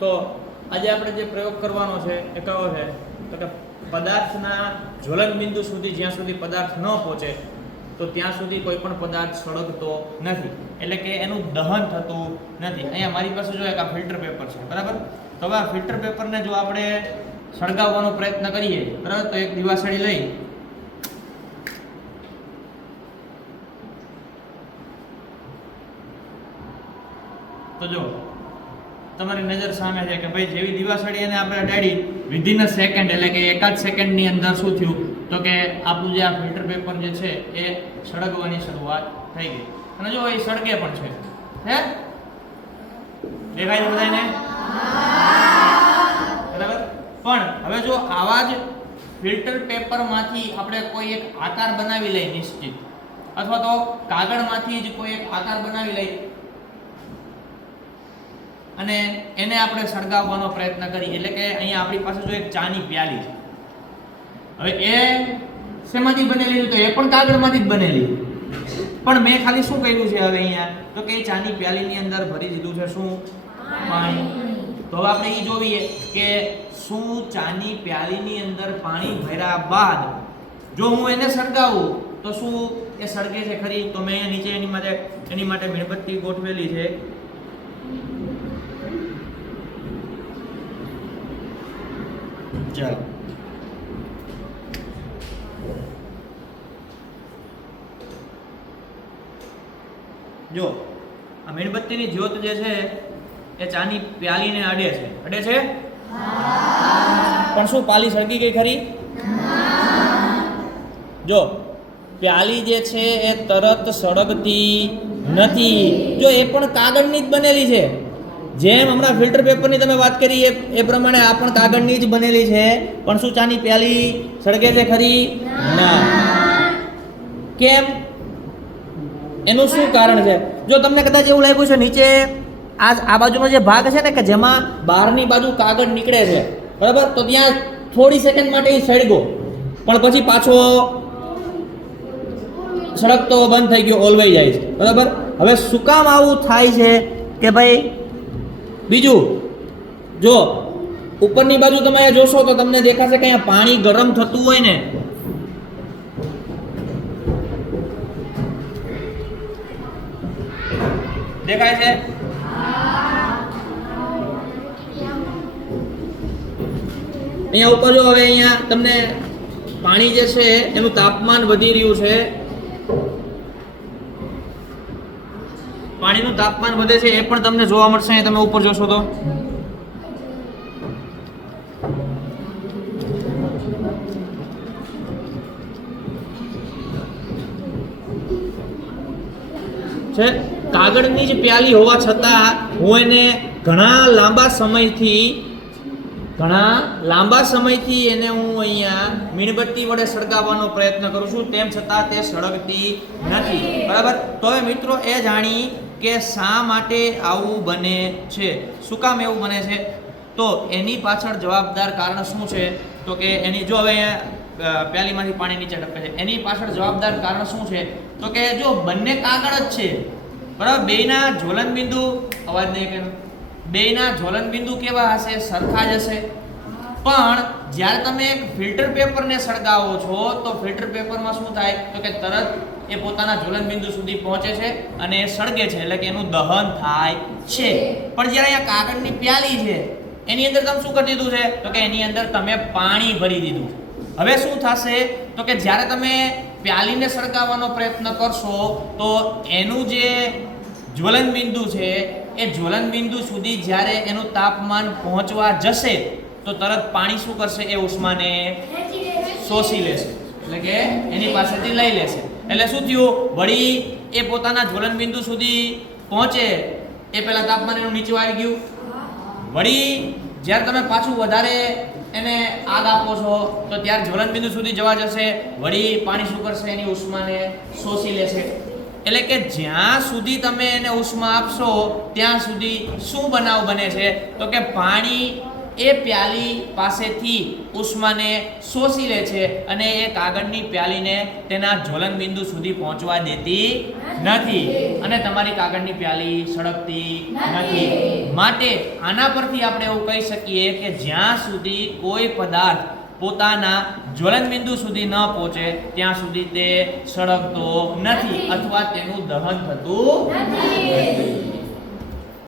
તો આજે આપણે જે પ્રયોગ કરવાનો છે, એ કયો છે? તો કે પદાર્થના જ્વલન બિંદુ સુધી, જ્યાં સુધી પદાર્થ ન પહોંચે, તો ત્યાં સુધી કોઈ પણ પદાર્થ સળગતો નથી. એટલે કે એનું દહન થતું નથી. અહીંયા મારી પાસે જો એક આ ફિલ્ટર પેપર છે, બરાબર? તો હવે આ ફિલ્ટર પેપરને જો આપણે સળગાવવાનો પ્રયત્ન કરીએ, બરાબર? તો એક દિવાસળી લઈ. તો જો તમારી નજર સામે છે કે ભાઈ જેવી દિવાસળી અને આપણે અડાડી વિધિન સેકન્ડ એટલે કે એકાદ સેકન્ડની અંદર શું થયું? તો કે આપણું જે આ ફિલ્ટર પેપર જે છે, એ સળગવાની શરૂઆત થઈ ગઈ. અને જો એ સળગે પણ છે. હે? દેખાય છે બધાને બરાબર? પણ હવે જો આવા જ ફિલ્ટર પેપરમાંથી આપણે કોઈ એક આકાર બનાવી લઈએ નિશ્ચિત. અથવા તો કાગળમાંથી જ કોઈ એક આકાર બનાવી લઈએ. અને એને આપણે સળગાવવાનો પ્રયત્ન કરીએ. એટલે કે અહીંયા આપણી પાસે જો એક ચાની પ્યાલી છે. હવે એ શેમાંથી બનેલી? તો એ પણ કાગળમાંથી જ બનેલી. પણ મેં ખાલી શું કર્યું છે હવે અહીંયા? તો કે એ ચાની પ્યાલીની અંદર ભરી દીધું છે શું? પાણી. તો હવે આપણે એ જોઈએ કે શું ચાની પ્યાલીની અંદર પાણી ભર્યા બાદ જો હું એને સળગાવું, તો શું એ સળગે છે ખરી? તો મેં નીચે એની માટે એની માટે મીણબત્તી ગોઠવેલી છે. ચાલો જો આ મીણબત્તીની જ્યોત જે છે એ ચાની પ્યાલીને અડે છે. અડે છે? પણ શું પાલી સળગી ગઈ ખરી? જો પ્યાલી જે છે એ તરત સળગતી નથી. જો એ પણ કાગળની જ બનેલી છે. જેમ હમણાં ફિલ્ટર પેપરની તમે વાત કરી, એ એ પ્રમાણે આ પણ કાગળની જ બનેલી છે. પણ શું ચાની પ્યાલી સળગે છે ખરી? ના. કેમ? એનું શું કારણ છે? જો તમને કદાચ એવું લાગ્યું છે નીચે, આ આ બાજુનો જે ભાગ છે ને કે જેમાં બહારની બાજુ કાગળ નીકળે છે, બરાબર? તો ત્યાં થોડી સેકન્ડ માટે એ સળગો. પણ પછી પાછો સળગતો બંધ થઈ ગયો, ઓલવાઈ જાય છે. બરાબર? હવે શું કામ આવું થાય છે કે ભાઈ બીજું, જો, ઉપરની બાજુ તમે અહીંયા જોશો તો તમને દેખાશે કે અહીંયા પાણી ગરમ થતું હોય ને. દેખાય છે? અહીંયા ઉપર જો, હવે અહીંયા તમને પાણી જે છે, એનું તાપમાન વધી રહ્યું છે. પાણીનું તાપમાન વધે છે એ પણ તમને જોવા મળશે અહીંયા તમે ઉપર જોશો તો. છે, કાગળની જ પ્યાલી હોવા છતાં હું એને ઘણા લાંબા સમયથી, ઘણા લાંબા સમયથી એને હું અહીંયા મીણબત્તી વડે સળગાવવાનો પ્રયત્ન કરું છું, તેમ છતાં તે સળગતી નથી. બરાબર? તો મિત્રો એ જાણી કે શા માટે આવું બને છે? શું કામ એવું બને છે? તો એની પાછળ જવાબદાર કારણ શું છે? તો કે એની જો હવે પહેલીમાંથી પાણી નીચે ટપકે છે. એની પાછળ જવાબદાર કારણ શું છે? તો કે જો બંને કાગળ જ છે. બરાબર? બેયના જ્વલન બિંદુ, અવાજ નહીં કે બેયના જ્વલન બિંદુ કેવા હશે? સરખા જ હશે. પણ જ્યારે તમે ફિલ્ટર પેપરને સળગાવો છો, તો ફિલ્ટર પેપરમાં શું થાય? તો કે તરત એ પોતાના જ્વલન બિંદુ સુધી પહોંચે છે અને એ સળગે છે એટલે કે એનું દહન થાય છે. પણ જ્યારે અહીંયા કાગળની પ્યાલી છે એની અંદર તમે શું કરી દીધું છે? તો કે એની અંદર તમે પાણી ભરી દીધું. હવે શું થશે? તો કે જ્યારે તમે પ્યાલીને સળગાવવાનો પ્રયત્ન કરશો તો એનું જે જ્વલન બિંદુ છે એ જ્વલન બિંદુ સુધી જ્યારે એનું તાપમાન પહોંચવા જશે તો તરત પાણી શું કરશે? એ ઉષ્માને શોષી લેશે. એટલે કે એની પાસેથી લઈ લેશે. એટલે શું થયું? વળી એ પોતાના જ્વલન બિંદુ સુધી પહોંચે, એ પહેલા તાપમાન એનું નીચું આવી ગયું. વળી જ્યારે તમે પાછું વધારે એને આગ આપો છો, તો ત્યારે જ્વલન બિંદુ સુધી જવા જશે. વળી પાણી શું કરશે? એની ઉષ્માને શોષી લેશે. એટલે કે જ્યાં સુધી તમે એને ઉષ્મા આપશો, ત્યાં સુધી શું બનાવ બને છે? તો કે પાણી એ પ્યાલી પાસેથી ઉષ્માને શોષી લે છે અને એ કાગળની પ્યાલીને તેના જ્વલન બિંદુ સુધી પહોંચવા દેતી નથી. અને તમારી કાગળની પ્યાલી સળગતી નથી. માટે આના પરથી આપણે એવું કહી શકીએ કે જ્યાં સુધી કોઈ પદાર્થ પોતાના જ્વલન બિંદુ સુધી ન પહોંચે, ત્યાં સુધી તે સળગતો નથી. અથવા તેનું દહન થતું નથી.